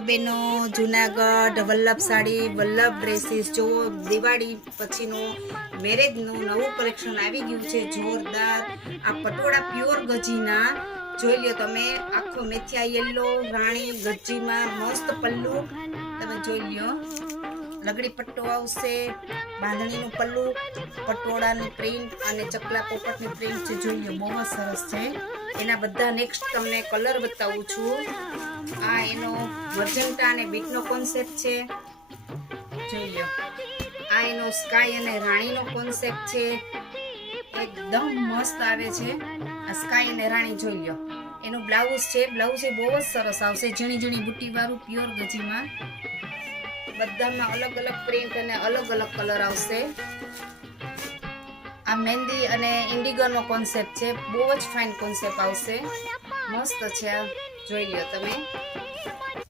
બેનો જુનાગઢ વલ્લભ સાડી વલ્લભ ડ્રેસીસ જો દિવાળી પછીનું મેરેજનું નવું કલેક્શન આવી ગયું છે જોરદાર. આ પટોળા પ્યોર ગજીના જોઈ લ્યો તમે, આખો મેથિયા યેલો રાણી ગજીમાં મસ્ત પલ્લુ તમે જોઈ લ્યો. લગડી પટ્ટો આવશે, બાંધણીનું પલ્લુ, પટોળાની પ્રિન્ટ અને ચકલા પોપટની પ્રિન્ટ છે. જોઈ લો બહુ જ સરસ છે. એના બધા નેક્સ્ટ તમને કલર બતાવું છું. આ એનો મજન્ટા અને બીટનો કોન્સેપ્ટ છે. જોઈ લો આ એનો સ્કાય અને રાણીનો કોન્સેપ્ટ છે. એકદમ મસ્ત આવે છે આ સ્કાય અને રાણી. જોઈ લો એનું બ્લાઉઝ છે. બ્લાઉઝ એ બહુ જ સરસ આવશે, ઝીણી ઝીણી બુટી વાળું પ્યોર ગજીમાં. બધામાં અલગ અલગ પ્રિન્ટ અને અલગ અલગ કલર આવશે. આ મહેંદી અને ઇન્ડિગોનો કોન્સેપ્ટ છે. બહુ જ ફાઇન કોન્સેપ્ટ આવશે, મસ્ત છે. આ જોઈ લો તમે.